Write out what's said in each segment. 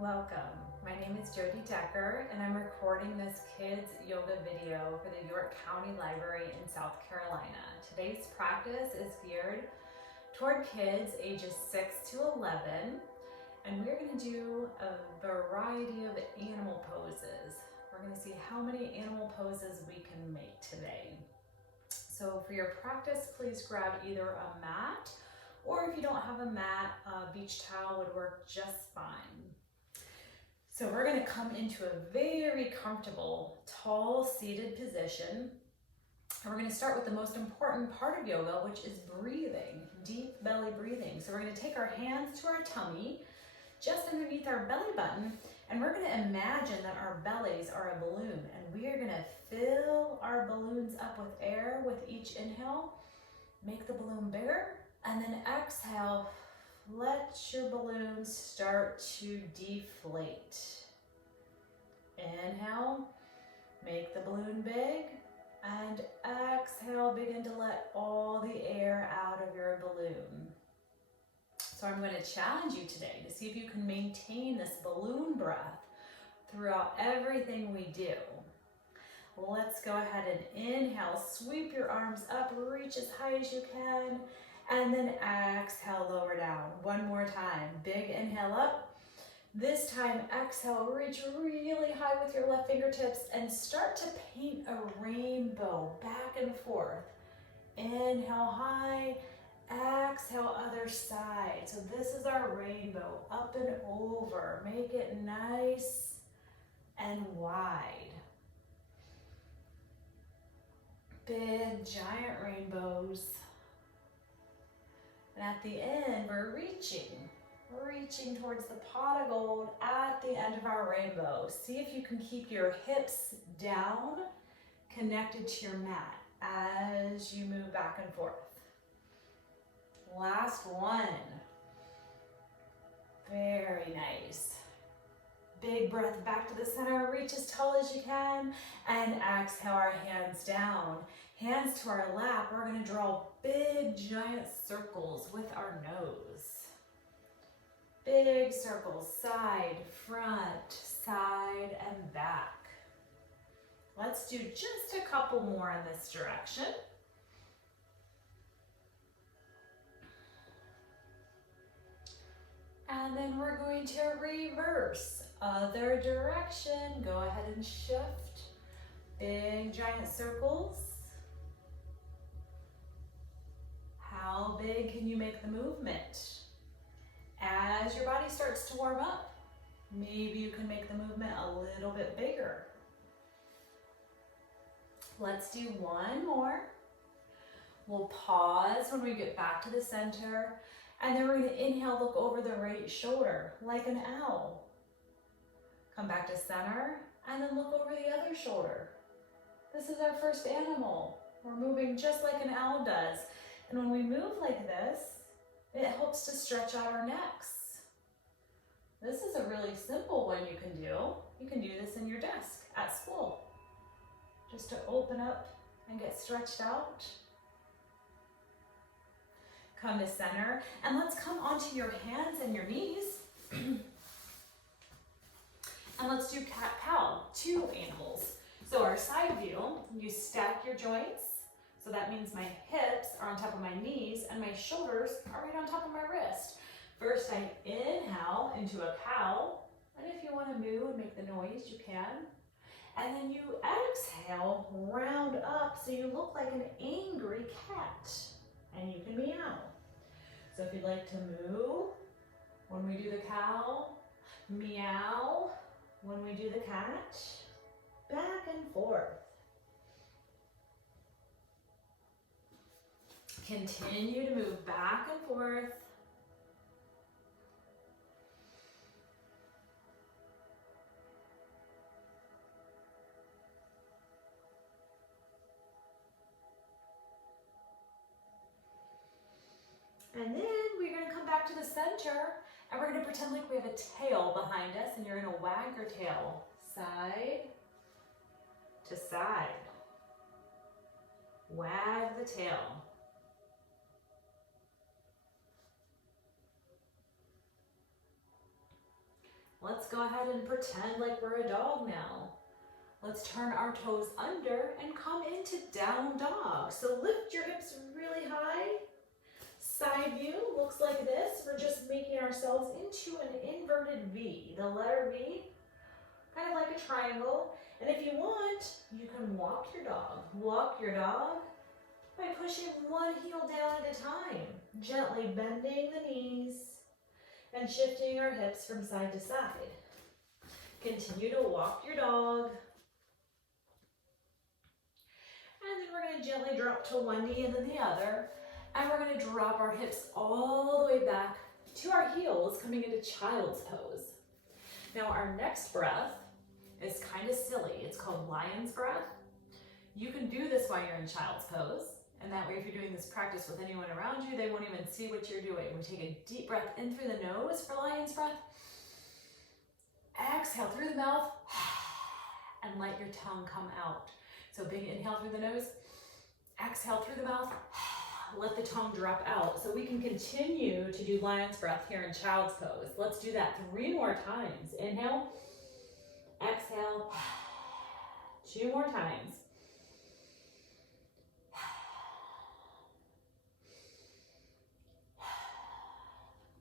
Welcome. My name is Jody and I'm recording this kids yoga video for the York County Library in South Carolina. Today's practice is geared toward kids ages 6 to 11, and we're going to do a variety of animal poses. We're going to see how many animal poses we can make today. So for your practice, please grab either a mat, or if you don't have a mat, a beach towel would work just fine. So we're going to come into a very comfortable, tall, seated position. And we're going to start with the most important part of yoga, which is breathing, deep belly breathing. So we're going to take our hands to our tummy, just underneath our belly button, and we're going to imagine that our bellies are a balloon, and we are going to fill our balloons up with air with each inhale. Make the balloon bigger, and then exhale. Let your balloons start to deflate. Inhale, make the balloon big, and exhale, begin to let all the air out of your balloon. So I'm going to challenge you today to see if you can maintain this balloon breath throughout everything we do. Let's go ahead and inhale, sweep your arms up, reach as high as you can, and then exhale, lower down. One more time. Big inhale up. This time, exhale, reach really high with your left fingertips and start to paint a rainbow back and forth. Inhale high, exhale other side. So this is our rainbow, up and over. Make it nice and wide. Big, giant rainbows. And at the end, we're reaching towards the pot of gold at the end of our rainbow. See if you can keep your hips down, connected to your mat as you move back and forth. Last one. Very nice. Big breath back to the center, reach as tall as you can, and exhale our hands down. Hands to our lap, we're going to draw big giant circles with our nose. Big circles, side, front, side, and back. Let's do just a couple more in this direction. And then we're going to reverse. Other direction, go ahead and shift. Big giant circles. How big can you make the movement? As your body starts to warm up, maybe you can make the movement a little bit bigger. Let's do one more. We'll pause when we get back to the center, and then we're going to inhale, look over the right shoulder like an owl. Come back to center, and then look over the other shoulder. This is our first animal. We're moving just like an owl does. And when we move like this, it helps to stretch out our necks. This is a really simple one you can do. You can do this in your desk at school, just to open up and get stretched out. Come to center, and let's come onto your hands and your knees. And let's do cat-cow, two animals. So our side view, you stack your joints. So that means my hips are on top of my knees and my shoulders are right on top of my wrist. First, I inhale into a cow. And if you want to move and make the noise, you can. And then you exhale, round up so you look like an angry cat. And you can meow. So if you'd like to move when we do the cow, meow when we do the cat, back and forth. Continue to move back and forth. And then we're going to come back to the center, and we're going to pretend like we have a tail behind us, and you're going to wag your tail side to side. Wag the tail. Let's go ahead and pretend like we're a dog now. Let's turn our toes under and come into down dog. So lift your hips really high. Side view looks like this. We're just making ourselves into an inverted V. The letter V, kind of like a triangle. And if you want, you can walk your dog. Walk your dog by pushing one heel down at a time, gently bending the knees and shifting our hips from side to side. Continue to walk your dog. And then we're going to gently drop to one knee and then the other. And we're going to drop our hips all the way back to our heels, coming into child's pose. Now our next breath is kind of silly. It's called lion's breath. You can do this while you're in child's pose. And that way, if you're doing this practice with anyone around you, they won't even see what you're doing. We take a deep breath in through the nose for lion's breath. Exhale through the mouth and let your tongue come out. So big inhale through the nose, exhale through the mouth, let the tongue drop out. So we can continue to do lion's breath here in child's pose. Let's do that 3 more times. Inhale, exhale, 2 more times.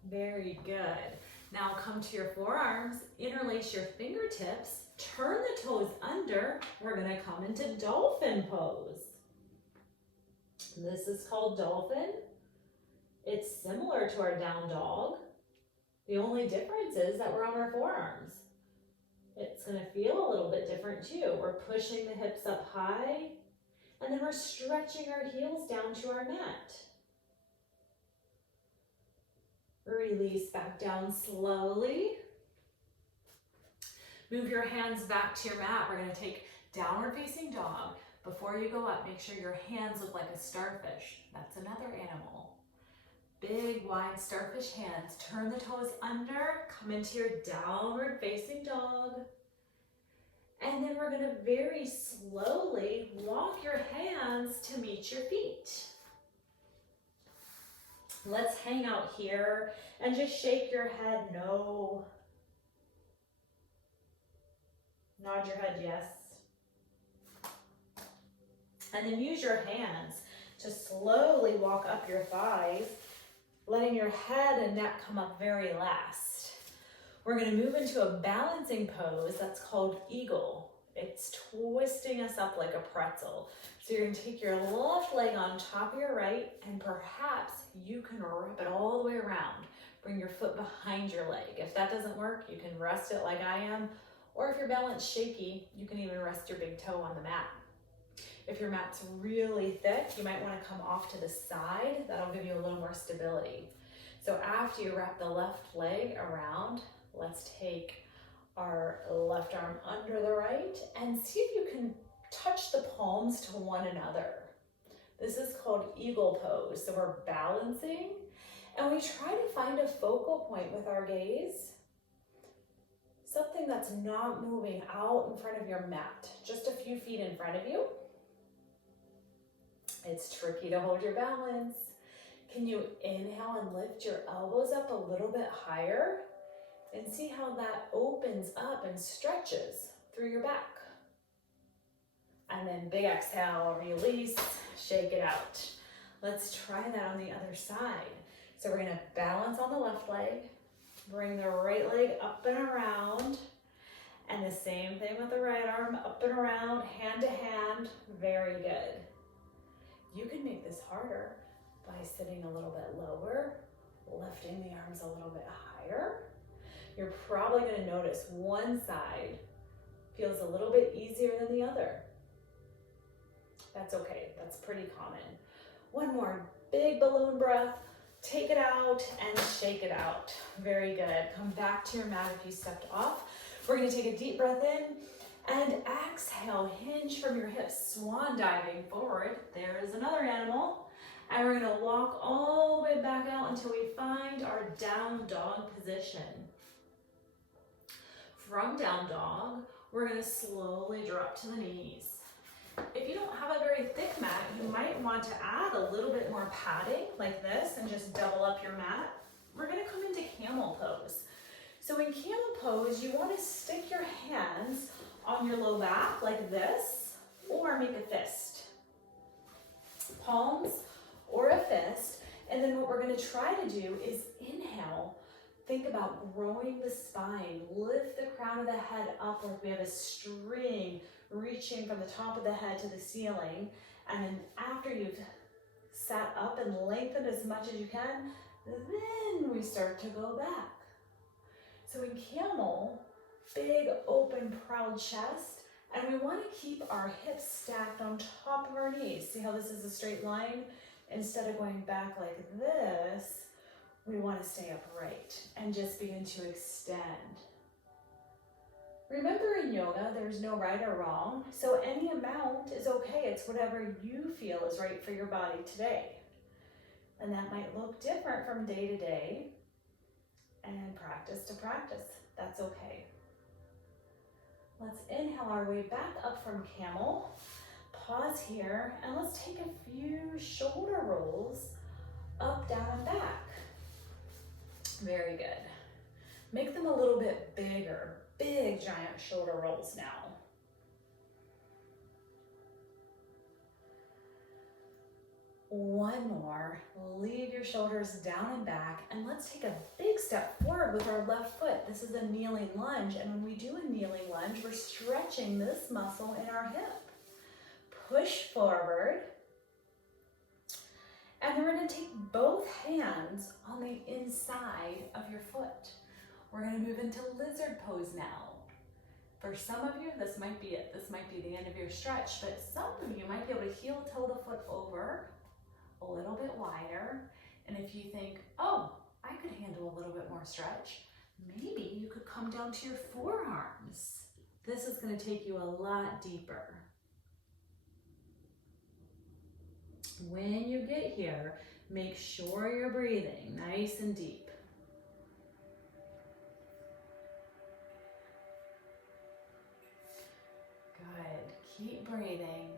Very good. Now come to your forearms, interlace your fingertips, turn the toes under. We're going to come into dolphin pose. This is called dolphin. It's similar to our down dog. The only difference is that we're on our forearms. It's going to feel a little bit different too. We're pushing the hips up high, and then we're stretching our heels down to our mat. Release back down slowly. Move your hands back to your mat. We're going to take downward facing dog. Before you go up, make sure your hands look like a starfish. That's another animal. Big, wide starfish hands. Turn the toes under. Come into your downward facing dog. And then we're going to very slowly walk your hands to meet your feet. Let's hang out here and just shake your head no. Nod your head yes. And then use your hands to slowly walk up your thighs, letting your head and neck come up very last. We're going to move into a balancing pose that's called eagle. It's twisting us up like a pretzel. So you're going to take your left leg on top of your right, and perhaps you can wrap it all the way around. Bring your foot behind your leg. If that doesn't work, you can rest it like I am, or if your balance is shaky, you can even rest your big toe on the mat. If your mat's really thick, you might want to come off to the side. That'll give you a little more stability. So after you wrap the left leg around, let's take our left arm under the right and see if you can touch the palms to one another. This is called eagle pose. So we're balancing and we try to find a focal point with our gaze. Something that's not moving out in front of your mat, just a few feet in front of you. It's tricky to hold your balance. Can you inhale and lift your elbows up a little bit higher and see how that opens up and stretches through your back? And then big exhale, release, shake it out. Let's try that on the other side. So we're gonna balance on the left leg, bring the right leg up and around, and the same thing with the right arm, up and around, hand to hand, very good. You can make this harder by sitting a little bit lower, lifting the arms a little bit higher. You're probably going to notice one side feels a little bit easier than the other. That's okay, that's pretty common. One more big balloon breath, take it out and shake it out. Very good. Come back to your mat if you stepped off. We're going to take a deep breath in. And exhale, hinge from your hips, swan diving forward. There's another animal. And we're gonna walk all the way back out until we find our down dog position. From down dog, we're gonna slowly drop to the knees. If you don't have a very thick mat, you might want to add a little bit more padding like this and just double up your mat. We're gonna come into camel pose. So we in camel pose, you want to stick your hands on your low back like this, or make a fist. Palms or a fist. And then what we're going to try to do is inhale. Think about growing the spine. Lift the crown of the head up like we have a string reaching from the top of the head to the ceiling. And then after you've sat up and lengthened as much as you can, then we start to go back. So in camel, big, open, proud chest. And we want to keep our hips stacked on top of our knees. See how this is a straight line? Instead of going back like this, we want to stay upright and just begin to extend. Remember, in yoga, there's no right or wrong, so any amount is okay. It's whatever you feel is right for your body today. And that might look different from day to day and practice to practice. That's okay. Let's inhale our way back up from camel. Pause here, and let's take a few shoulder rolls up, down, and back. Very good. Make them a little bit bigger. Big, giant shoulder rolls now. One more. Leave your shoulders down and back, and let's take a big step forward with our left foot. This is a kneeling lunge, and when we do a kneeling lunge, we're stretching this muscle in our hip. Push forward, and then we're going to take both hands on the inside of your foot. We're going to move into lizard pose now. For some of you, this might be it. This might be the end of your stretch, but some of you might be able to heel toe the foot over a little bit wider. And if you think, oh, I could handle a little bit more stretch, maybe you could come down to your forearms. This is going to take you a lot deeper. When you get here, make sure you're breathing nice and deep. Good. Keep breathing.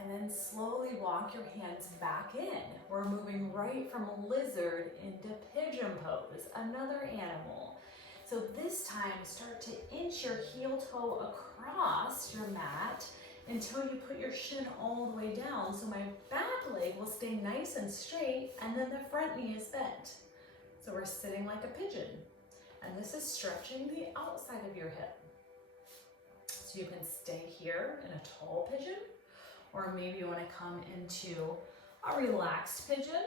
And then slowly walk your hands back in. We're moving right from lizard into pigeon pose, another animal. So this time, start to inch your heel toe across your mat until you put your shin all the way down. So my back leg will stay nice and straight, and then the front knee is bent. So we're sitting like a pigeon. And this is stretching the outside of your hip. So you can stay here in a tall pigeon, or maybe you want to come into a relaxed pigeon,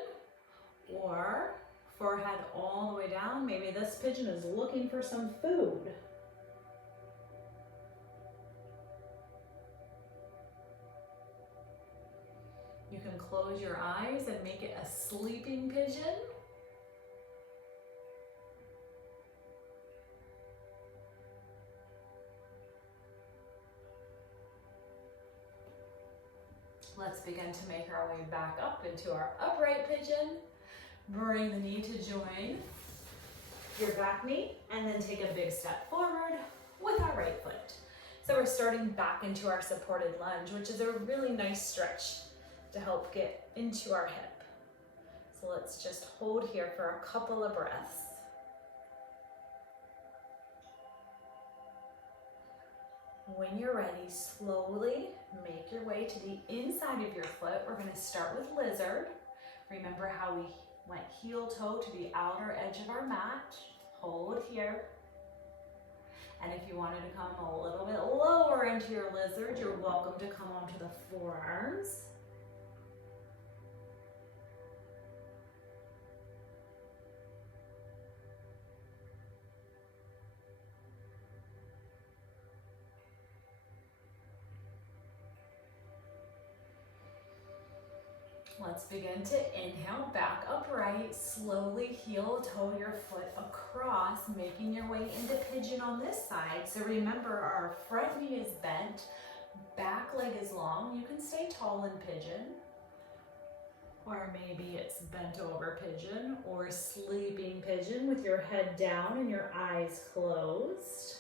or forehead all the way down. Maybe this pigeon is looking for some food. You can close your eyes and make it a sleeping pigeon. Let's begin to make our way back up into our upright pigeon. Bring the knee to join your back knee, and then take a big step forward with our right foot. So we're starting back into our supported lunge, which is a really nice stretch to help get into our hip. So let's just hold here for a couple of breaths. When you're ready, slowly make your way to the inside of your foot. We're going to start with lizard. Remember how we went heel toe to the outer edge of our mat. Hold here. And if you wanted to come a little bit lower into your lizard, you're welcome to come onto the forearms. Let's begin to inhale, back upright, slowly heel toe your foot across, making your way into pigeon on this side. So remember, our front knee is bent, back leg is long. You can stay tall in pigeon, or maybe it's bent over pigeon or sleeping pigeon with your head down and your eyes closed.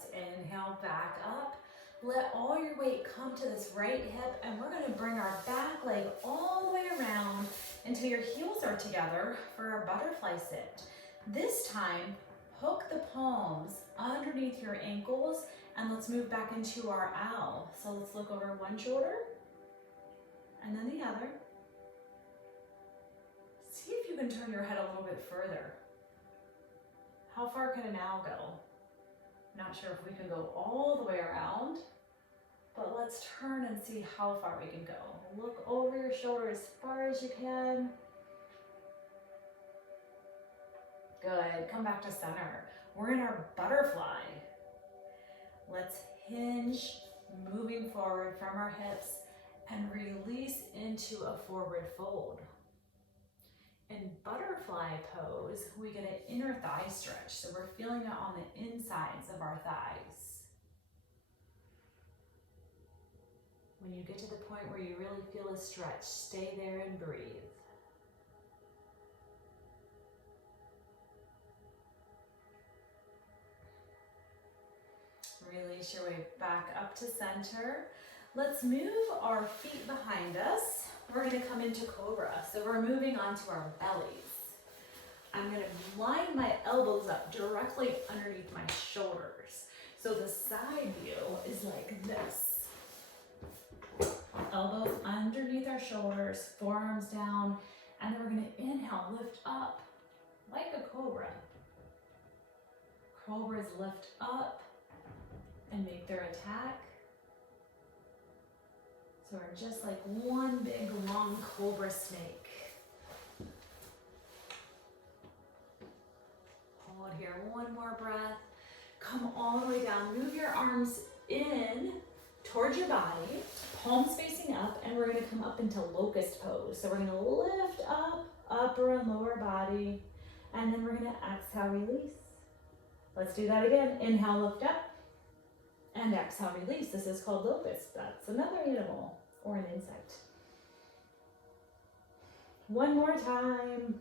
Let's inhale back up. Let all your weight come to this right hip, and we're gonna bring our back leg all the way around until your heels are together for our butterfly sit. This time, hook the palms underneath your ankles, and let's move back into our owl. So let's look over one shoulder, and then the other. See if you can turn your head a little bit further. How far can an owl go? Not sure if we can go all the way around, but let's turn and see how far we can go. Look over your shoulder as far as you can. Good, come back to center. We're in our butterfly. Let's hinge, moving forward from our hips, and release into a forward fold. In butterfly pose, we get an inner thigh stretch, so we're feeling it on the insides of our thighs. When you get to the point where you really feel a stretch, stay there and breathe. Release your way back up to center. Let's move our feet behind us. We're gonna come into Cobra. So we're moving onto our bellies. I'm gonna line my elbows up directly underneath my shoulders. So the side view is like this. Elbows underneath our shoulders, forearms down, and then we're gonna inhale, lift up like a cobra. Cobras lift up and make their attack. So we're just like one big long cobra snake. Hold here, one more breath. Come all the way down, move your arms in towards your body, palms facing up, and we're gonna come up into locust pose. So we're gonna lift up, upper and lower body, and then we're gonna exhale, release. Let's do that again. Inhale, lift up. And exhale, release. This is called locust. That's another animal or an insect. One more time.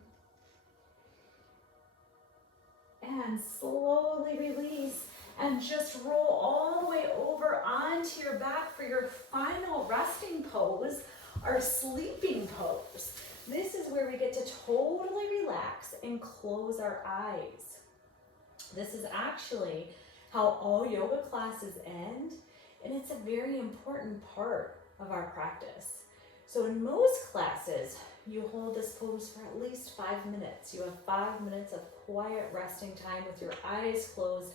And slowly release. And just roll all the way over onto your back for your final resting pose, our sleeping pose. This is where we get to totally relax and close our eyes. This is actually how all yoga classes end, and it's a very important part of our practice. So in most classes, you hold this pose for at least 5 minutes. You have 5 minutes of quiet resting time with your eyes closed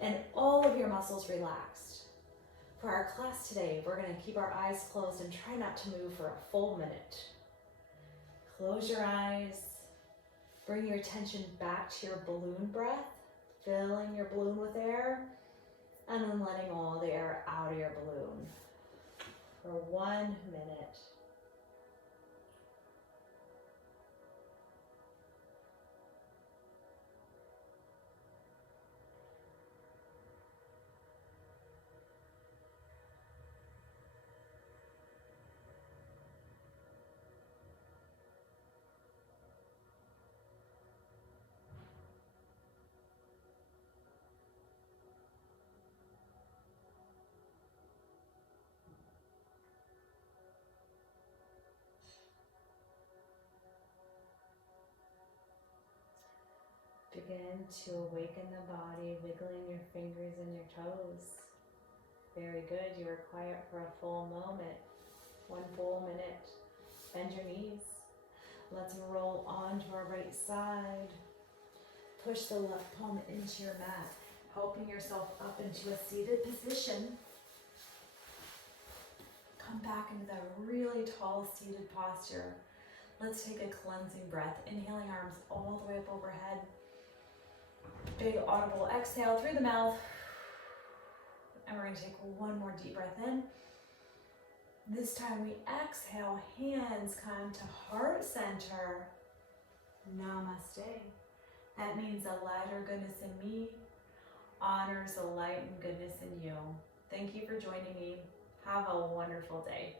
and all of your muscles relaxed. For our class today, we're gonna keep our eyes closed and try not to move for a full minute. Close your eyes, bring your attention back to your balloon breath, filling your balloon with air, and then letting all the air out of your balloon for 1 minute. Begin to awaken the body, wiggling your fingers and your toes. Very good. You are quiet for a full moment. 1 full minute. Bend your knees. Let's roll onto our right side. Push the left palm into your mat, helping yourself up into a seated position. Come back into that really tall seated posture. Let's take a cleansing breath, inhaling arms all the way up overhead. Big audible exhale through the mouth. And we're going to take one more deep breath in. This time we exhale, hands come to heart center. Namaste. That means the light or goodness in me honors the light and goodness in you. Thank you for joining me. Have a wonderful day.